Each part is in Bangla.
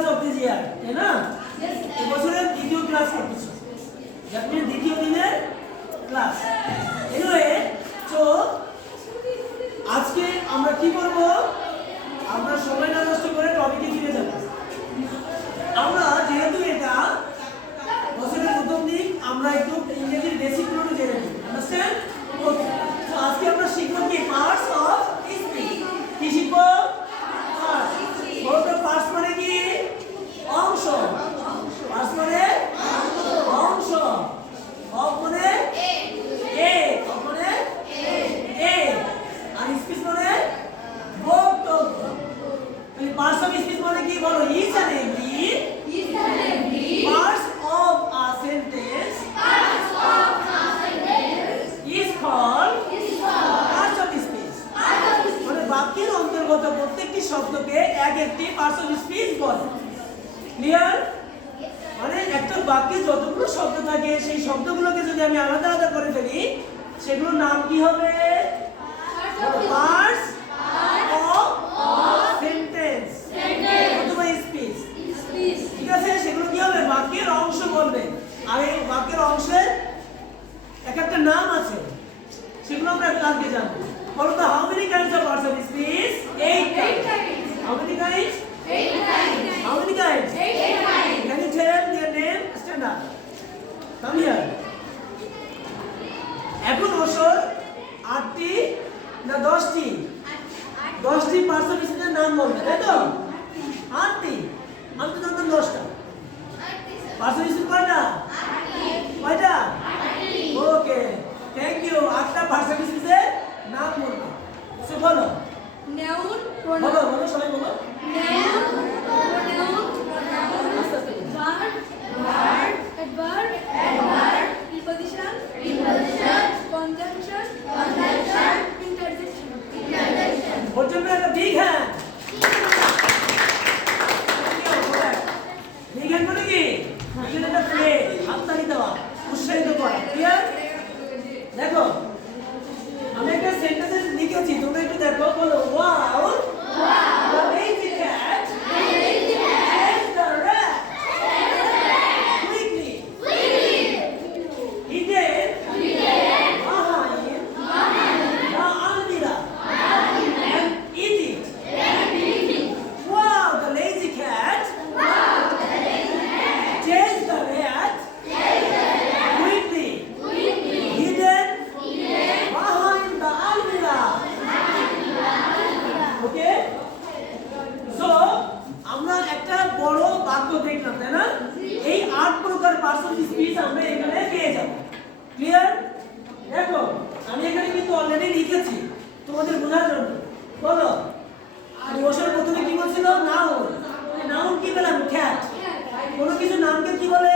ক্লাস অফ দিস ইয়ার, তাই না? এবছরের দ্বিতীয় ক্লাস করতেছ, আপনি দ্বিতীয় দিনের ক্লাস। এনিওয়ে, তো আজকে আমরা কি করব? আমরা সময় না নষ্ট করে টপিকে ফিরে যাব। আমরা যেহেতু এটা বছরের প্রথম দিন, আমরা একটু ইংরেজির বেসিকগুলো জেনে নিই। আন্ডারস্ট্যান্ড? ওকে। তো আজকে আমরা শিখব কি? Parts of speech. কি শিখব? পার্টস। বলতো পার্টস মানে কি? অংশ। পার্টস মানে অংশ। অফ মানে এ, অফ মানে এ, আর স্পিচ মানে বক্তব্য। তাহলে পার্টস অফ স্পিচ মানে কি? বলো, each and every parts of a sentence is called parts of speech. মানে বাক্যের অন্তর্গত প্রত্যেকটি শব্দকে এক একটি parts of speech বলে। ক্লিয়ার? মানে একটা বাক্যে যতগুলো শব্দ থাকে সেই শব্দগুলোকে যদি আমি আলাদা আলাদা করে ফেলি সেগুলোর নাম কি হবে? পার্টস অফ সেন্টেন্স অথবা স্পিচ। ঠিক আছে? সেগুলো কি হবে? বাক্যের অংশ বলবে। আর এই বাক্যের অংশের এক একটা নাম আছে, সেগুলো আমরা আজকে জানবো। বলো তো, how many kinds of parts of speech? 8 kinds. How many kinds? 8 kinds. How many kinds? 8 kinds. Can you tell their name? Stand up. Come here. এখন বছর 8টি না 10টি? 10টি পার্টস অফ স্পিচের নাম বলবে, তাই তো? 8টি। আমি তো জানতাম 10টা। পার্টস অফ স্পিচ কয়টা? 8টি। কয়টা? 8টি। Okay, thank you. 8টা পার্টস অফ স্পিচের নাম বলবে। সো বলো। নাউন, বলো বলো, সবাই বলো। Noun, pronoun, verb, adverb, preposition, conjunction, interjection. ওর জন্য একটা বিগ হ্যান্ড। বিগ হ্যান্ড মানে কি? বিগ একটা প্লে, হাততালি দেওয়া, উৎসাহিত করা। ক্লিয়ার? দেখো, আমি একটা সেন্টেন্স লিখেছি, তোমরা একটু দেখো। বলো, wow, the lazy cat chased the rat quickly. He did behind the almirah and eat it. Wow, the lazy cat chased the rat quickly. Hidden behind the almirah. Okay? So, আমরা একটা বড় বাক্য দেখলাম, তাই না? এই 8 প্রকার পার্টস অফ স্পিচ আমরা এখানে পেয়ে যাব। ক্লিয়ার? দেখো, আমি এখানে কিন্তু অলরেডি লিখেছি তোমাদের বোঝার জন্য। বলো, আর বছর প্রথমে কি বলছিল? নাউন। নাউন কি পেলাম? ক্যাট। কোনো কিছু নামকে কি বলে?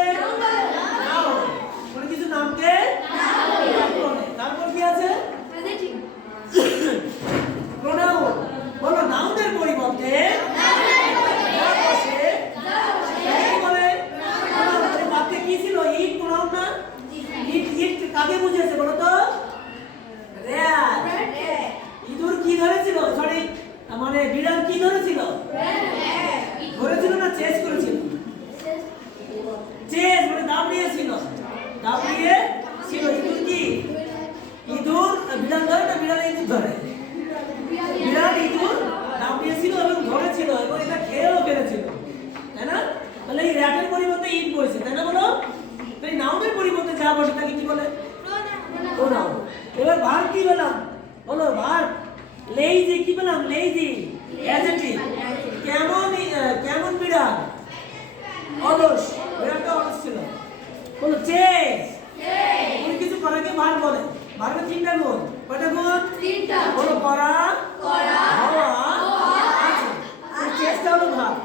নাউন। কোনো কিছু নামকে নাউন বলে। তারপর কি আছে? প্রোনাউন। বলো, নাউনের পরিবর্তে বাক্যে কি ছিল? ইট প্রোনাউন না? ইট ইট কাকে বুঝিয়েছে বলো তো? র‍্যাট। ইঁদুর কি ধরেছিল? সরি, মানে বিড়াল কি ধরেছিল? ধরেছিল না চেস করেছিল? চেস মানে দাবড়িয়েছিল। দাবড়িয়ে ছিল। ইঁদুর কি? ইঁদুর বিড়াল ধরে না বিড়াল ইঁদুর ধরে? বিড়াল ইঁদুর দাবড়িয়েছিল এবং ধরেছিল এবং এটা খেয়েও ফেলেছিল, তাই না? তাহলে এই র‍্যাটের পরিবর্তে ইট বসে, তাই না? বলো, তাই নাউনের পরিবর্তে যা বসে তাকে কি বলে? প্রোনাউন। এবার ভার্ব কি পেলাম? বলো, ভার্ব। লেজি কি পেলাম? Lazy adjective. কেমন কেমন বিড়াল? অলস। বিড়ালটা অলস ছিল। বলো, চেস। কোনো কিছু করাকে ভার্ব বলে। ভার্বের 3টা গুণ। কয়টা গুণ? 3টা। বলো, করা, হওয়া, আছে। চেষ্টা হলো ভার্ব।